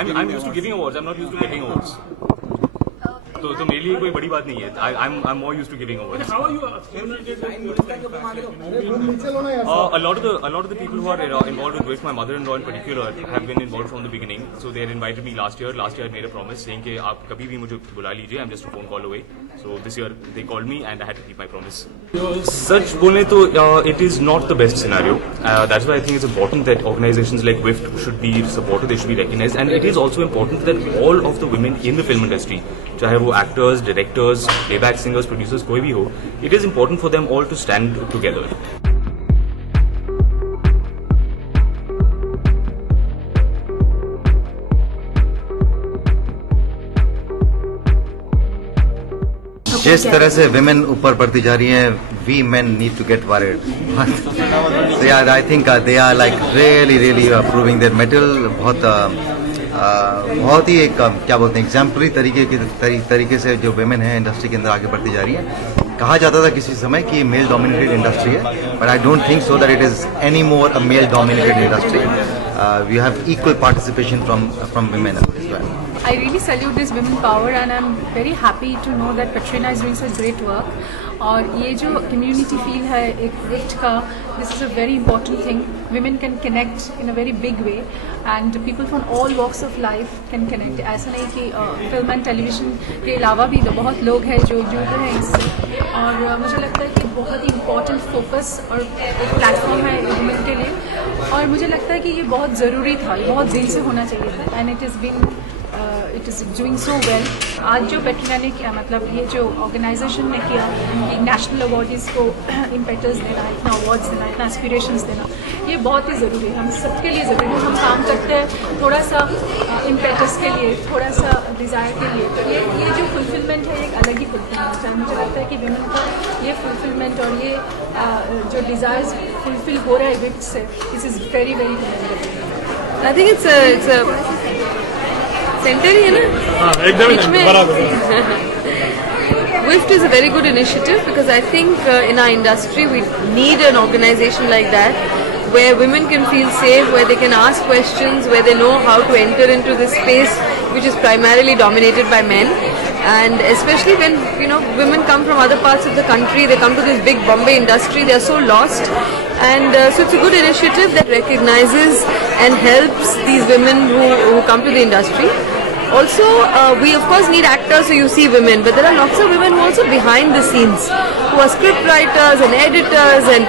I'm used to giving awards. I'm not used to getting awards. तो मेरे लिए कोई बड़ी बात नहीं है. I'm more used to giving awards. How are you? A lot of the people who are involved with WIFT, my mother-in-law in particular, have been involved from the beginning. So they had invited me last year. Last year I made a promise saying कि आप कभी भी मुझे बुला लीजिए. I'm just a phone call away. So this year they called me and I had to keep my promise. सच बोले तो it is not the best scenario. That's why I think it's important that organizations like WIFT should be supported. They should be recognized, and it is also important that all of the women in the film industry, चाहे वो actors, directors, playback singers, producers, कोई भी हो, it is important for them all to stand together. जिस तरह से women ऊपर बढ़ती जा रही हैं, we men need to get worried. I think they are like really proving their mettle. बहुत ही एक क्या बोलते हैं, एग्जाम्पलरी तरीके से जो विमेन है इंडस्ट्री के अंदर आगे बढ़ती जा रही है. कहा जाता था किसी समय कि मेल डोमिनेटेड इंडस्ट्री है, but I don't think so that it is any more a male dominated industry. We have equal participation from women as well. I really salute this women power and I'm very happy to know that Katrina is doing such great work. और ये जो community feel है एक WIFT का, this is a very important thing. Women can connect in a very big way and people from all walks of life can connect. ऐसा नहीं कि film and television के अलावा भी तो बहुत लोग हैं जो जुड़ रहे हैं इससे. और मुझे लगता है कि बहुत ही important focus और एक platform है women के लिए. और मुझे लगता है कि ये बहुत ज़रूरी था, ये बहुत दिन से होना चाहिए था and it is doing so well. आज जो पेट्रीना ने किया, मतलब ये जो ऑर्गेनाइजेशन ने किया कि नेशनल अवार्डीज़ को इम्पेटस देना, इतना अवार्ड्स देना, इतना एस्पिरेशंस देना, ये बहुत ही ज़रूरी है. हम सबके लिए ज़रूरी है. हम काम करते हैं थोड़ा सा इम्पेटस के लिए, थोड़ा सा डिज़ायर के लिए. तो ये जो फुलफिलमेंट है एक अलग ही फुलफिलमेंट है. मुझे लगता है कि विमेन का ये फुलफिलमेंट और ये जो डिज़ायर्स फुलफिल हो रहा है विफ्ट से, this is very commendable. I think it's centre ही है ना, एकदम बराबर. WIFT is a very good initiative because I think in our industry we need an organization like that where women can feel safe, where they can ask questions, where they know how to enter into this space which is primarily dominated by men. And especially when women come from other parts of the country, they come to this big Bombay industry, they are so lost. And so it's a good initiative that recognizes and helps these women who come to the industry. Also, we of course need actors, so you see women, but there are lots of women who are also behind the scenes, who are script writers and editors and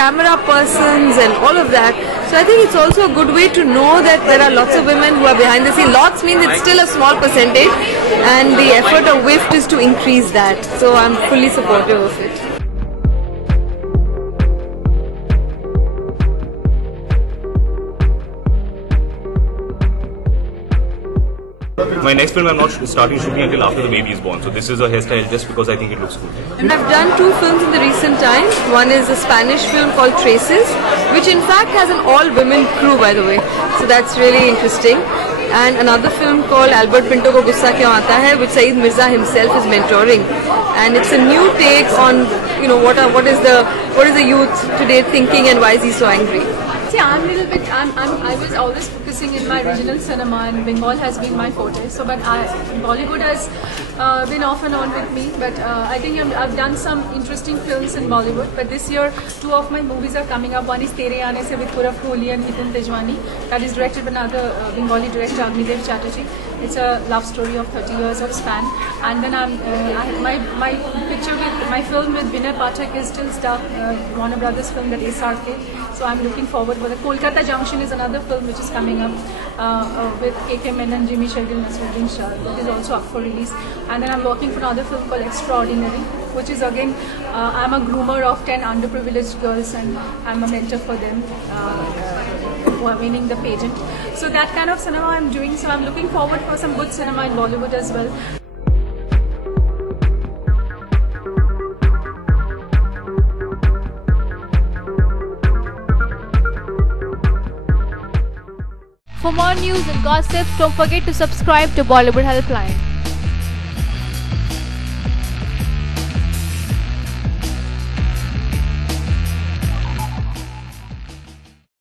camera persons and all of that. So I think it's also a good way to know that there are lots of women who are behind the scenes. Lots means it's still a small percentage, and the effort of WIFT is to increase that. So I'm fully supportive of it. My next film I'm not starting shooting until after the baby is born. So this is a hairstyle just because I think it looks cool. And I've done 2 films in the recent times. One is a Spanish film called Traces, which in fact has an all-women crew, by the way. So that's really interesting. And another film called Albert Pinto Ko Gussa Kyun Aata Hai, which Saeed Mirza himself is mentoring. And it's a new take on what is the youth today thinking and why is he so angry. See, I'm a little bit. I was always focusing in my regional cinema, and Bengal has been my forte. So, but Bollywood has been off and on with me. But I think I've done some interesting films in Bollywood. But this year, 2 of my movies are coming up. One is Tere Aane Se with Puraf Kohli and Nitin Tejwani. That is directed by another Bengali director, Agnidev Chatterjee. It's a love story of 30 years of span. And then my film with Vinay Pathak is still stuck. Warner Brothers film, that SRK. So I'm looking forward for the Kolkata Junction is another film which is coming up with KK Menon, Jimmy Shergill, Nasruddin Shah. That is also up for release. And then I'm working for another film called Extraordinary, which is again, I'm a groomer of 10 underprivileged girls and I'm a mentor for them who are winning the pageant. So that kind of cinema I'm doing. So I'm looking forward for some good cinema in Bollywood as well. For more news and gossip, don't forget to subscribe to Bollywood Helpline.